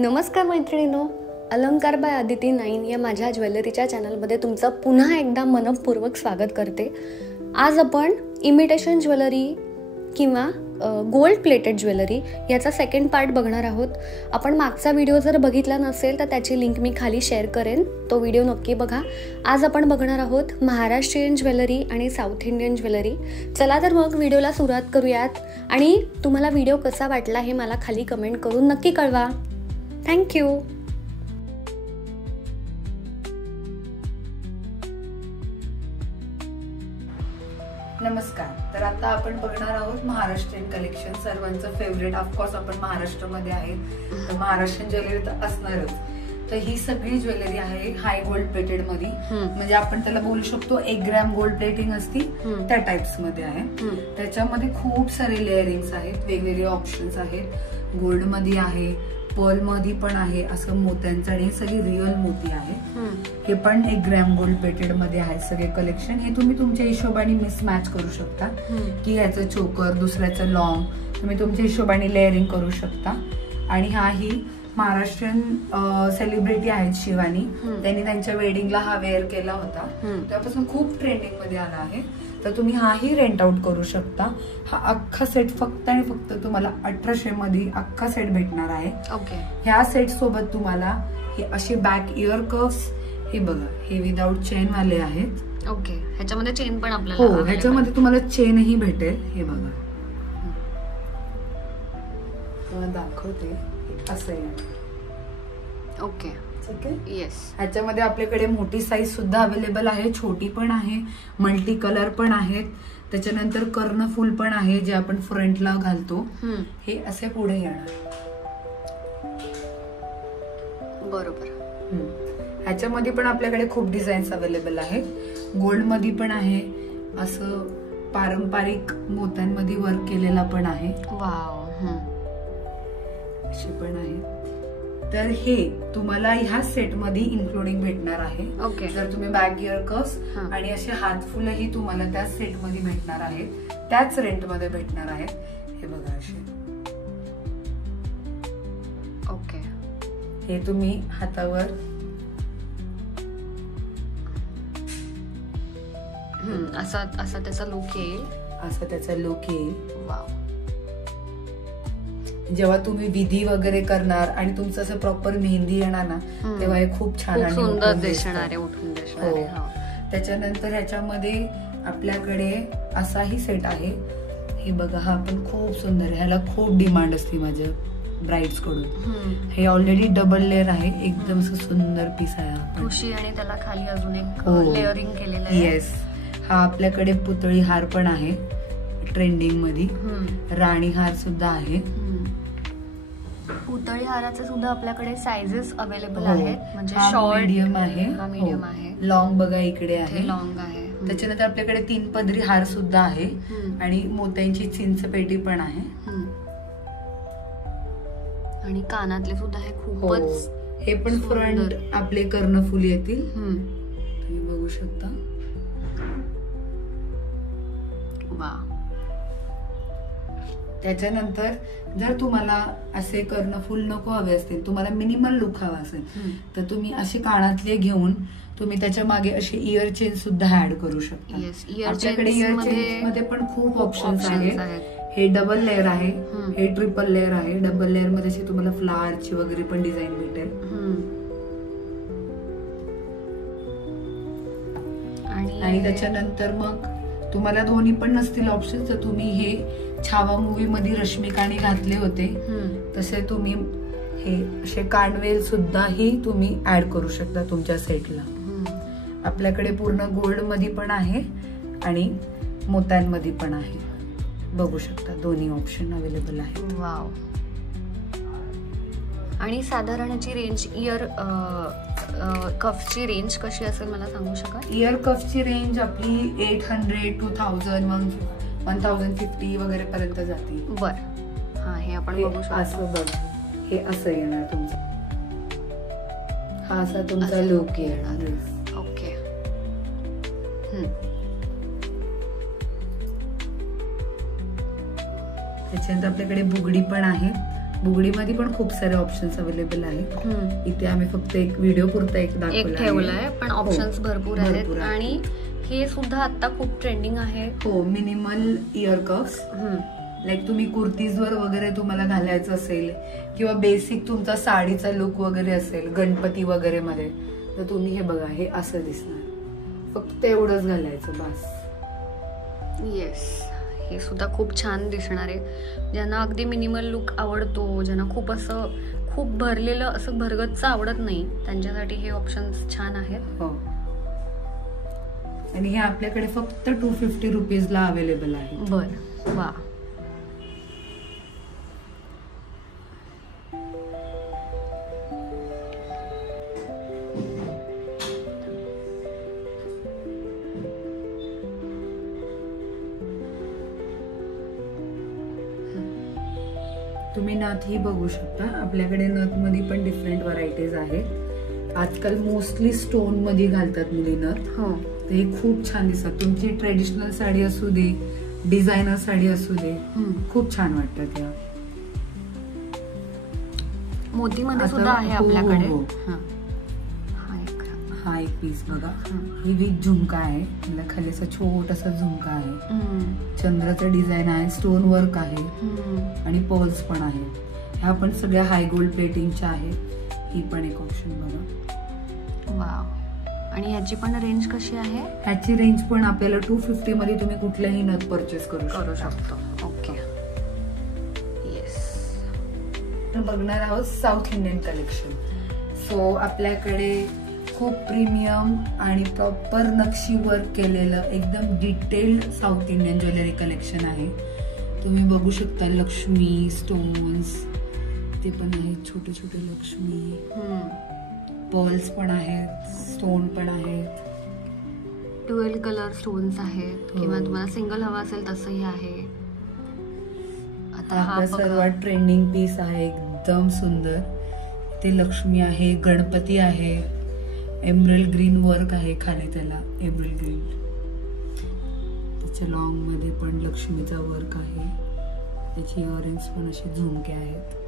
नमस्कार मैत्रिणींनो, अलंकार बाय आदिती 9 या माझ्या ज्वेलरीच्या चॅनलमध्ये तुमचं पुन्हा एकदा मनपूर्वक स्वागत करते. आज आपण इमिटेशन ज्वेलरी किंवा गोल्ड प्लेटेड ज्वेलरी याचा सेकंड पार्ट बघणार आहोत. आपण मागचा व्हिडिओ जर बघितला नसेल तर त्याची लिंक मी खाली शेअर करेन, तो व्हिडिओ नक्की बघा. आज आपण बघणार आहोत महाराष्ट्रीयन ज्वेलरी आणि साऊथ इंडियन ज्वेलरी. चला तर मग व्हिडिओला सुरुवात करूयात आणि तुम्हाला व्हिडिओ कसा वाटला हे मला खाली कमेंट करून नक्की कळवा. थँक्यू. नमस्कार. तर आता आपण बघणार आहोत महाराष्ट्रीयन कलेक्शन. सर्वांचं फेवरेट. ऑफकोर्स आपण महाराष्ट्रामध्ये आहे तर महाराष्ट्रीयन ज्वेलरी तर असणारच. तर ही सगळी ज्वेलरी आहे हाय गोल्ड प्लेटेड मध्ये, म्हणजे आपण त्याला बोलू शकतो 1 ग्रॅम गोल्ड प्लेटिंग असती त्या टाइप्स मध्ये आहे. त्याच्यामध्ये खूप सारे लेअरिंग्स आहेत, वेगवेगळे ऑप्शन्स आहेत. गोल्ड मध्ये आहे, पर्ल मध्ये पण आहे, असं मोत्यांचं, आणि हे सगळे रिअल मोती आहे. हे पण 1 ग्रॅम गोल्ड प्लेटेड मध्ये आहे सगळे कलेक्शन. हे तुम्ही तुमच्या हिशोबाने मिस मॅच करू शकता की याचं चोकर, दुसऱ्याचं लॉंग, तुम्ही तुमच्या हिशोबाने लेअरिंग करू शकता. आणि हा ही महाराष्ट्रीयन सेलिब्रिटी आहेत शिवानी, त्यांनी त्यांच्या वेडिंगला हा वेअर केला होता, त्यापासून खूप ट्रेंडिंग मध्ये आला आहे. तर तुम्ही हाही रेंट आउट करू शकता. हा अख्खा सेट फक्त आणि फक्त तुम्हाला 1800 मध्ये अख्खा सेट भेटणार आहे. ओके. ह्या सेट सोबत तुम्हाला हे असे बॅक इयर कफ्स, हे बघा, हे विदाउट चेन वाले आहेत. ओके. ह्याच्यामध्ये चेन पण आपल्याला, हो, ह्याच्यामध्ये तुम्हाला चेनही भेटेल. हे बघा, दाखवते असं आहे. ओके, ठीक आहे. येस. ह्याच्यामध्ये आपल्याकडे मोठी साईज सुद्धा अवेलेबल आहे, छोटी पण आहे, मल्टी कलर पण आहेत. त्याच्यानंतर कर्णफूल पण आहे जे आपण फ्रंटला घालतो. हे असे पुढे येणार. बरोबर. ह्याच्यामध्ये पण आपल्याकडे खूप डिझाईन्स अवेलेबल आहेत. गोल्ड मध्ये पण आहे, असं पारंपरिक मोत्यांमध्ये वर्क केलेला पण आहे. वाव. असे पण आहे. तर हे तुम्हाला ह्या सेट मध्ये इन्क्लुडिंग भेटणार आहे. ओके. जर तुम्ही बॅक इयर कफ्स आणि असे हातफुलही तुम्हाला त्या सेट मध्ये भेटणार आहेत, त्याच रेंट मध्ये भेटणार आहेत. हे बघा असे. ओके. हे तुम्ही हातावर असा त्याचा लुक येईल. असा त्याचा लुक येईल. वाव. जेव्हा तुम्ही विधी वगैरे करणार आणि तुमचं असं प्रॉपर मेहंदी येणार ना, तेव्हा हे खूप छान आणि सुंदर दिसणार आहे, उठून दिसणार आहे. त्याच्यानंतर ह्याच्यामध्ये आपल्याकडे असाही सेट आहे. हे बघा, हा पण खूप सुंदर आहे. ह्याला खूप डिमांड असते माझ्या ब्राइड्स कडून. हे ऑलरेडी डबल लेअर आहे, एकदम सुंदर पीस आहे. ठुशी आणि त्याला खाली अजून एक लेअरिंग केलेलं आहे. येस. हा आपल्याकडे पुतळी हार पण आहे ट्रेंडिंग मध्ये. राणी हार सुद्धा आहे. पुतळी हाराचे सुद्धा आपल्याकडे साइजेस अवेलेबल आहेत, म्हणजे शॉर्ट, मीडियम आहे, मीडियम आहे, लॉंग बघा इकडे आहे, लॉंग आहे. त्याच्यानंतर आपल्याकडे 3 पदरी हार सुद्धा आहे आणि मोत्यांची चिंच पेटी पण आहे. आणि कानातले सुद्धा हे खूपच. हे पण फ्रंट आपले कर्णफूल येतील, तुम्ही बघू शकता. वा. त्याच्यानंतर जर तुम्हाला असे कर्णफूल नको हवे असतील, तुम्हाला मिनिमल लुक हवा असेल, तर तुम्ही असे कानातले घेऊन तुम्ही त्याच्या मागे असे इयर चेन सुद्धा ऍड करू शकता. आपल्याकडे इयर चेन मध्ये पण खूप ऑप्शन्स आहेत. हे डबल लेअर आहे, हे ट्रिपल लेअर आहे. डबल लेअर मध्ये अशी तुम्हाला फ्लावरची वगैरे पण डिझाईन भेटेल. आणि त्याच्यानंतर मग तुम्हाला दोन्ही पण नसतील ऑप्शन, तर तुम्ही हे छावा मूवी मध्ये रश्मिकाने घातले होते तसे तुम्ही हे असे कानवेल सुद्धा ही तुम्ही ऍड करू शकता तुमच्या सेटला. आपल्याकडे पूर्ण गोल्ड मध्ये पण आहे आणि मोत्यांमध्ये पण आहे. बघू शकता, दोन्ही ऑप्शन अवेलेबल आहे. वाव. आणि साधारणची रेंज, इयर कफची रेंज कशी असेल मला सांगू शकाल? इयर कफची रेंज आपली 800 to 1050 वगैरे पर्यंत जाते. बर. हा, हे आपण बघू शकतो. असं बघ, हे असं येणार तुमचं. हा असा तुमचा लुक येणार. ओके. त्याच्यानंतर आपल्याकडे बुगडी पण आहे, बुगडीमध्ये पण खूप सारे ऑप्शन्स अवेलेबल आहेत. इथे आम्ही फक्त एक व्हिडिओ पुरता एक ठेवलाय, पण ऑप्शन्स भरपूर आहेत. आणि हे सुद्धा आता खूप ट्रेंडिंग आहे. हो, मिनिमल इयर कफ्स. लाईक तुम्ही कुर्तीजवर वगैरे तुम्हाला घालायचं असेल किंवा बेसिक तुमचा साडीचा लुक वगैरे असेल गणपती वगैरे मध्ये, तर तुम्ही हे बघा, हे असं दिसणार. फक्त एवढंच घालायचं बस. येस, हे सुद्धा खूप छान दिसणार आहे. ज्यांना अगदी मिनिमल लुक आवडतो, ज्यांना खूप भरलेलं असं भरगतचं आवडत नाही, त्यांच्यासाठी हे ऑप्शन्स छान आहेत. हो, आणि हे आपल्याकडे फक्त 250 रुपीजला अवेलेबल आहे. बरं, वा. तुम्ही नथ ही बघू शकता. आपल्याकडे नथ मध्ये पण डिफरंट व्हरायटीज आहेत. आजकाल मोस्टली स्टोन मध्ये घालतात मुली नथ. हो, ते खूप छान दिसतात. तुमची ट्रेडिशनल साडी असू दे, डिझायनर साडी असू दे, खूप छान वाटतात या. मोतीमध्ये सुद्धा आहे आपल्याकडे. हा एक पीस बघा, ही विथ झुमका आहे. मला खाली असं छोटासा झुमका आहे, चंद्राचं डिझाईन आहे, स्टोन वर्क आहे आणि पर्ल्स पण आहे. ह्या पण सगळ्या हाय गोल्ड प्लेटिंगच्या आहेत. ही पण एक ऑप्शन बघा. वाव. आणि ह्याची पण रेंज कशी आहे? ह्याची रेंज पण आपल्याला 250 मध्ये तुम्ही कुठल्याही नथ परचेस करू शकतो. Okay, yes. बघणार आहोत साऊथ इंडियन कलेक्शन. सो आपल्याकडे खूप प्रीमियम आणि प्रॉपर नक्षी वर्क केलेलं एकदम detailed south Indian jewellery collection आहे. तुम्ही बघू शकता लक्ष्मी स्टोन्स ते पण आहेत, छोटे छोटे लक्ष्मी, पर्ल्स पण आहेत, स्टोन पण आहेत, 12 कलर स्टोन्स आहेत. किंवा तुम्हाला सिंगल हवा असेल तसंही आहे. आता हा सर्वात ट्रेंडिंग पीस आहे, एकदम सुंदर. ते लक्ष्मी आहे, गणपती आहे, एमरल्ड ग्रीन वर्क आहे खाली त्याला, एमरल्ड ग्रीन. त्याच्या लॉंग मध्ये पण लक्ष्मीचा वर्क आहे. त्याचे इयरिंग्स पण असे झुमके आहेत.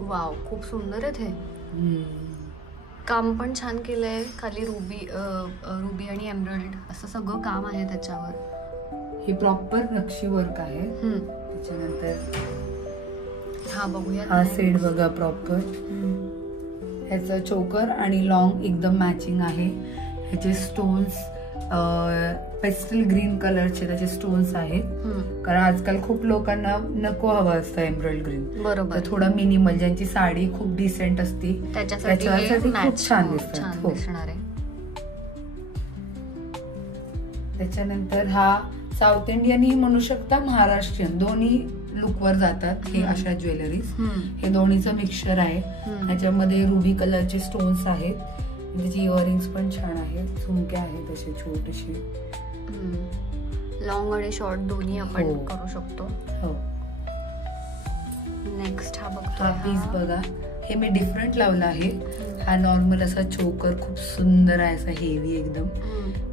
वाव, खूप सुंदर आहे ते. काम पण छान केलंय. खाली रुबी आणि एमरल्ड असं सगळं काम आहे त्याच्यावर. हे प्रॉपर नक्षी वर्क आहे. त्याच्यानंतर हा बघूया, हा सेट बघा प्रॉपर. ह्याचं चोकर आणि लॉंग एकदम मॅचिंग आहे. ह्याचे स्टोन्स पेस्टल ग्रीन कलरचे त्याचे स्टोन्स आहेत. कारण आजकाल खूप लोकांना नको हवं असतं एमरल्ड ग्रीन. बरोबर. थोडं मिनिमल, ज्यांची साडी खूप डिसेंट असते त्याच्यासाठी खूप छान दिसतात. त्याच्यानंतर हा साऊथ इंडियन म्हणू शकता, महाराष्ट्रीयन, दोन्ही लुकवर जातात हे अशा ज्वेलरीज. हे दोन्हीचं मिक्सचर आहे. ह्याच्यामध्ये रुबी कलरचे स्टोन्स आहेत. त्याची इयरिंग्स पण छान आहेत, झुमके आहेत असे छोटेसे. लॉंग आणि शॉर्ट दोन्ही आपण करू शकतो. हो. नेक्स्ट हा बघतो, हा पीस बघा. हे मी डिफरंट लावला आहे. हा नॉर्मल असा चोकर खूप सुंदर आहे, असा हेवी एकदम.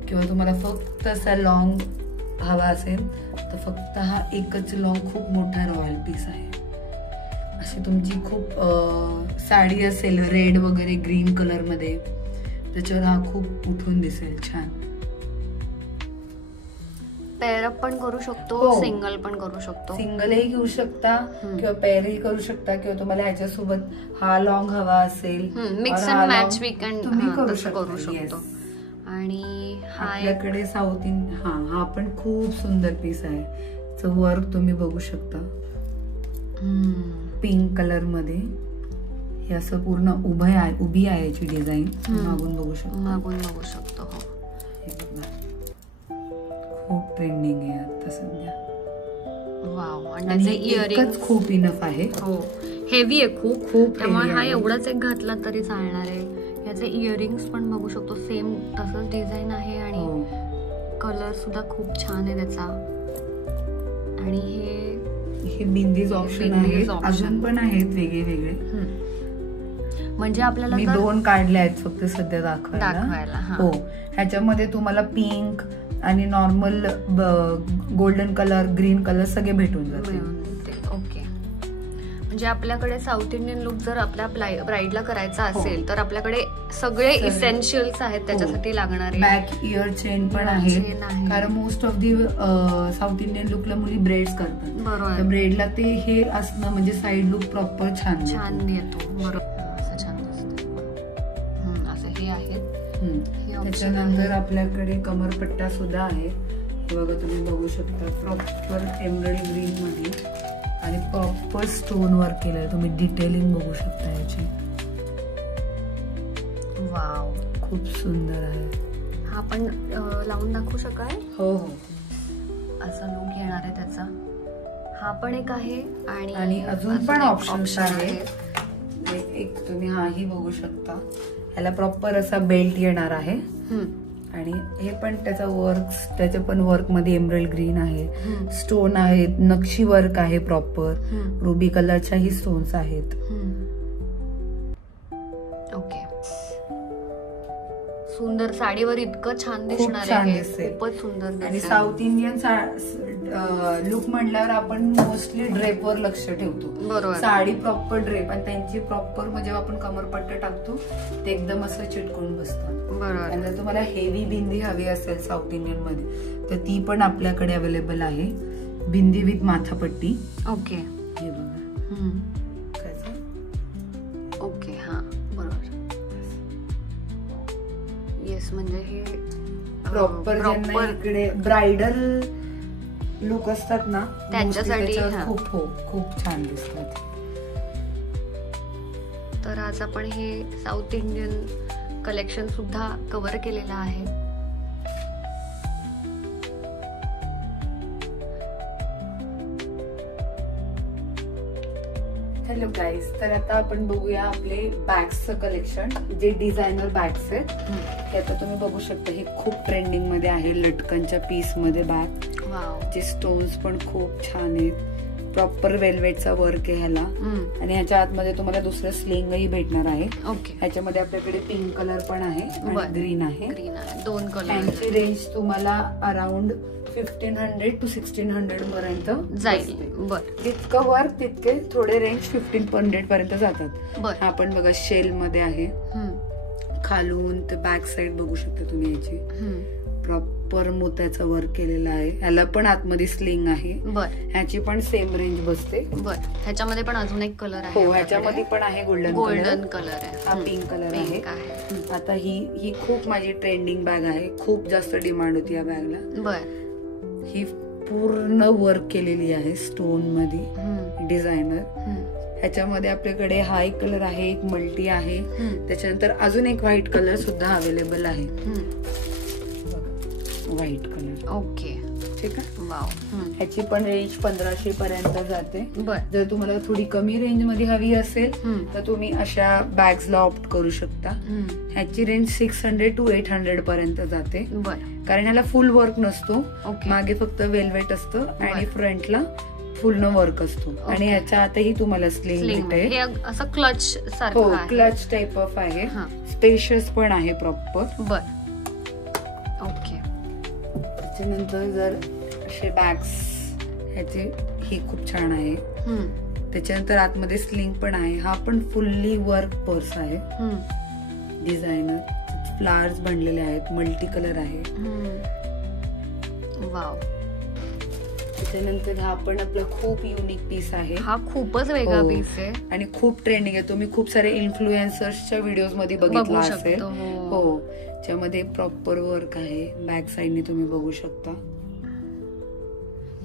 किंवा तुम्हाला फक्त असा लॉंग हवा असेल तर फक्त हा एकच लॉंग खूप मोठा रॉयल पीस आहे. अशी तुमची खूप साडी असेल रेड वगैरे ग्रीन कलर मध्ये, त्याच्यावर हा खूप उठून दिसेल छान. पेअर अप पण करू शकतो, सिंगल पण करू शकतो. सिंगलही घेऊ शकता किंवा पेअरही करू शकता. किंवा तुम्हाला ह्याच्यासोबत हा लॉंग हवा असेल, मिक्स अँड मॅच तुम्ही करू शकतो. आणि आपल्याकडे साऊथ इंडियन हा पण खूप सुंदर पीस आहे. वर्क तुम्ही बघू शकता, पिंक कलर मध्ये. हे असं पूर्ण उभी आहे याची डिझाईन. मागून बघू शकतो. खूप ट्रेंडिंग आहे आता सध्या. वाव. आणि इयरिंग्स खूप इनफ आहे. हो, हेवी आहे खूप. त्यामुळे हा एवढाच एक घातला तरी चालणार आहे. याचे इयरिंग्स पण बघू शकतो, सेम तसंच डिझाईन आहे आणि कलर सुद्धा खूप छान आहे त्याचा. आणि हे बिंदीज ऑप्शन आहे, अजून पण आहेत वेगळे. म्हणजे आपल्याला मी 2 काढले आहेत फक्त सध्या दाखवायला. हो, ह्याच्यामध्ये तुम्हाला पिंक आणि normal golden colour, green colour सगळे भेटून जातील. ओके. म्हणजे आपल्याकडे साऊथ इंडियन लुक जर आपल्या ब्राईडला करायचा असेल तर आपल्याकडे सगळे इसेन्शियल्स आहेत त्याच्यासाठी लागणारे. बॅक इयर चेन पण आहे, कारण most of the south Indian Lukla मुली ब्रेड्स करतात. बरोबर. तर ब्रेडला ते हे असणं म्हणजे साईड लुक प्रॉपर छान येतो. बरोबर, असं छान दिसतं. असं हे आहे. त्याच्यानंतर आपल्याकडे कमरपट्टा सुद्धा आहे. बघा, तुम्ही बघू शकता प्रॉपर एमरल्ड ग्रीन मध्ये आणि प्रॉपर स्टोन वर्क केलंय. तुम्ही डिटेलिंग बघू शकता याची. वाव, खूप सुंदर आहे. हा पण लावून दाखवू शकाल? हो, असा लुक येणार आहे त्याचा. हा पण एक आहे आणि अजून पण ऑप्शन्स आहेत. एक तुम्ही हाही बघू शकता. ह्याला प्रॉपर असा बेल्ट येणार आहे आणि हे पण त्याचं पण वर्क मध्ये एमरल्ड ग्रीन आहे, स्टोन आहेत, नक्षी वर्क आहे, प्रॉपर रुबी कलरच्याही स्टोन्स आहेत. ओके, सुंदर. साडीवर इतकं छान दिसणार आहे, खूपच सुंदर. आणि साऊथ इंडियन लुक म्हटल्यावर आपण मोस्टली ड्रेप वर लक्ष ठेवतो. बरोबर. साडी प्रॉपर ड्रेप आणि त्यांची प्रॉपर म्हणजे आपण कमरपट्टा टाकतो ते एकदम असं चिटकून बसतं. बरोबर. आणि जर तुम्हाला हेवी बिंदी हवी असेल साऊथ इंडियन मध्ये तर ती पण आपल्याकडे अवेलेबल आहे. बिंदी विथ माथापट्टी. ओके, हे बघा. ओके, हा बरोबर. येस, म्हणजे हे प्रॉपर इकडे ब्रायडल लुक असतात ना त्यांच्यासाठी खूप छान दिसतात. तर आज आपण हे साऊथ इंडियन कलेक्शन सुद्धा कव्हर केलेलं आहे. हॅलो गाईज, तर आता आपण बघूया आपले बॅग्सचं कलेक्शन, जे डिझायनर बॅग्स आहेत. ते आता तुम्ही बघू शकता, हे खूप ट्रेंडिंग मध्ये आहे. लटकनच्या पीस मध्ये बॅग, जे स्टोन्स पण खूप छान आहेत. प्रॉपर वेल्वेटचा वर्क आहे ह्याला आणि ह्याच्या आतमध्ये तुम्हाला दुसरं स्लिंगही भेटणार आहे. ओके. ह्याच्यामध्ये आपल्याकडे पिंक कलर पण आहे आणि ग्रीन आहे. दोन कलर. त्यांची रेंज तुम्हाला अराउंड 1500 to 1600 पर्यंत जाईल. तितकं वर्क तितके थोडे रेंज 1500 पर्यंत जातात. हा पण बघा शेल मध्ये आहे. खालून ते बॅक साइड बघू शकता तुम्ही. याची प्रॉपर मोत्याचा वर्क केलेला आहे. ह्याला पण आतमध्ये स्लिंग आहे. ह्याची पण सेम रेंज बसते. ह्याच्यामध्ये पण अजून एक कलर आहे. हो, ह्याच्यामध्ये पण आहे गोल्डन कलर आहे. हा पिंक कलर आहे. आता ही खूप माझी ट्रेंडिंग बॅग आहे. खूप जास्त डिमांड होती या बॅगला. ही पूर्ण वर्क केलेली आहे स्टोन मध्ये, डिझायनर. ह्याच्यामध्ये आपल्याकडे हा एक कलर आहे, एक मल्टी आहे, त्याच्यानंतर अजून एक व्हाईट कलर सुद्धा अवेलेबल आहे. White colour. ओके, ठीक आहे. ह्याची पण रेंज 1500 पर्यंत जाते. जर तुम्हाला थोडी कमी रेंज मध्ये हवी असेल तर तुम्ही अशा बॅग्सला ऑप्ट करू शकता. ह्याची रेंज 600 to 800 पर्यंत जाते. कारण ह्याला फुल वर्क नसतो. मागे फक्त वेल्वेट असतं आणि फ्रंटला पूर्ण वर्क असतो. आणि ह्याच्या आतही तुम्हाला स्लिंग भेटेल. असं क्लच सारखं. हो, क्लच टाइप ऑफ आहे. स्पेशियस पण आहे प्रॉपर. ओके. त्याच्यानंतर जर असे बॅग्स, ह्याची ही खूप छान आहे. त्याच्यानंतर आतमध्ये स्लिंग पण आहे. हा पण फुल्ली वर्क पर्स आहे. डिझायनर फ्लावर्स बनलेले आहेत. मल्टी कलर आहे. वाव. त्याच्यानंतर हा पण आपला खूप युनिक पीस आहे. हा खूपच वेगळा पीस आहे आणि खूप ट्रेंडिंग आहे. तुम्ही खूप सारे इन्फ्लुएन्सर्सच्या व्हिडिओज मध्ये बघितलं असेल. हो, त्यामध्ये प्रॉपर वर्क आहे. बॅक साइडने तुम्ही बघू शकता.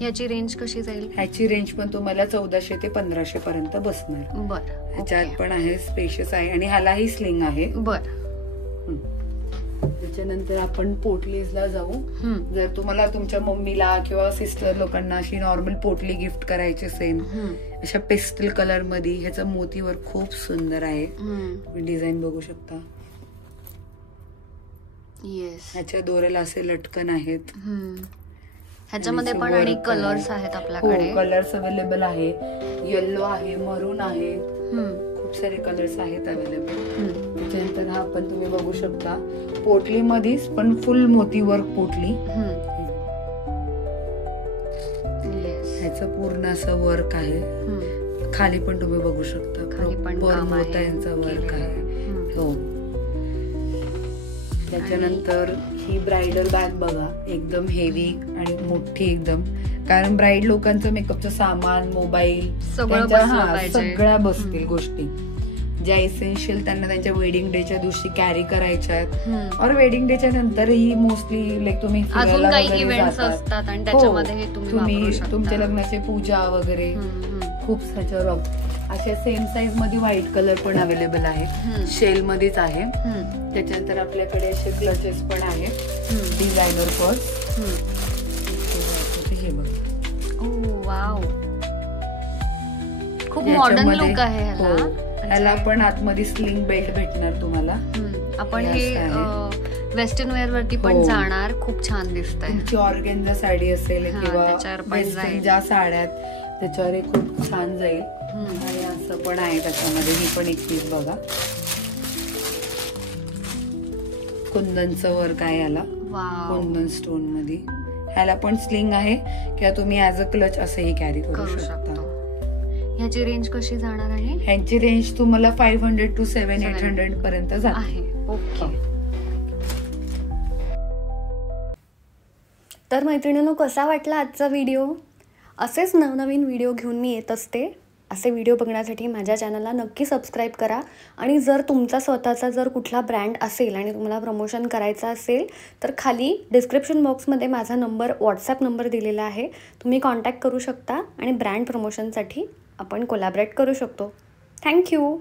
याची रेंज कशी जाईल? ह्याची रेंज पण तुम्हाला 1400 ते 1500 पर्यंत बसणार. ह्याच्यात पण आहे, स्पेशियस आहे आणि ह्यालाही स्लिंग आहे. त्याच्यानंतर आपण पोटलीजला जाऊ. जर तुम्हाला तुमच्या मम्मीला किंवा सिस्टर लोकांना अशी नॉर्मल पोटली गिफ्ट करायची असेल, अशा पेस्टल कलर मध्ये, ह्याचं मोतीवर खूप सुंदर आहे. डिझाईन बघू शकता. ह्याच्या दोऱ्याला असे लटकन आहेत. ह्याच्यामध्ये पण आणि कलर्स आहेत आपल्याकडे. कलर्स अवेलेबल आहे. येलो आहे, मरून आहे, खूप सारे कलर्स आहेत अवेलेबल. त्याच्यानंतर हा पण तुम्ही बघू शकता पोटली मध्येच पण फुल मोती वर्क पोटली. ह्याचं पूर्ण असं वर्क आहे. खाली पण तुम्ही बघू शकता, खाली पण काम आहे, मोत्यांचा वर्क आहे. हम्म. हो. त्याच्यानंतर ही ब्रायडल बॅग बघा, एकदम हेवी आणि मोठी एकदम, कारण ब्राईड लोकांचं मेकअपचं सामान, मोबाईल सगळ्या बसतील गोष्टी ज्या एसेन्शियल त्यांना त्यांच्या वेडिंग डेच्या दिवशी कॅरी करायच्या आहेत, और वेडिंग डेच्या नंतरही मोस्टली लाईक तुम्ही अजून काही इव्हेंट्स असतात आणि त्याच्यामध्ये तुम्ही तुमच्या लग्नाची पूजा वगैरे खूप साऱ्या अशा सेम साईज मध्ये व्हाईट कलर पण अवेलेबल आहे, शेल मध्येच आहे. त्याच्यानंतर आपल्याकडे असे क्लचेस पण आहेत, डिझायनर पर्स. हे बघा, वाव, खूप मॉडर्न लुक आहे ह्याला पण आतमध्ये स्लिंग बेल्ट भेटणार तुम्हाला. आपण हे वेस्टर्न वेअर वरती पण जाणार, खूप छान दिसतंय. तुमची ऑर्गेन्झा साडी असेल किंवा वेस्टर्न ज्या साड्या त्याच्यावर हे खूप छान जाईल. आणि असं पण आहे त्याच्यामध्ये, ही पण एक पीस बघा, कुंदनचं वर्क आहे याला, कुंदन स्टोन मध्ये. ह्याला पण स्लिंग आहे किंवा तुम्ही ऍज अ क्लच असंही कॅरी करू शकता. ह्याची रेंज कशी जाणार आहे? ह्यांची रेंज तुम्हाला 500 to 700-800 पर्यंत आहे. ओके. तर मैत्रिणींनो, कसा वाटला आजचा व्हिडिओ? असेच नवनवीन व्हिडिओ घेऊन मी येत असते. असे व्हिडिओ बघण्यासाठी माझ्या चॅनलला नक्की सबस्क्राईब करा. आणि जर तुमचा स्वतःचा जर कुठला ब्रँड असेल आणि तुम्हाला प्रमोशन करायचं असेल तर खाली डिस्क्रिप्शन बॉक्समध्ये माझा नंबर, व्हॉट्सॲप नंबर दिलेला आहे, तुम्ही कॉन्टॅक्ट करू शकता आणि ब्रँड प्रमोशनसाठी आपण कोलॅबरेट करू शकतो. थँक्यू.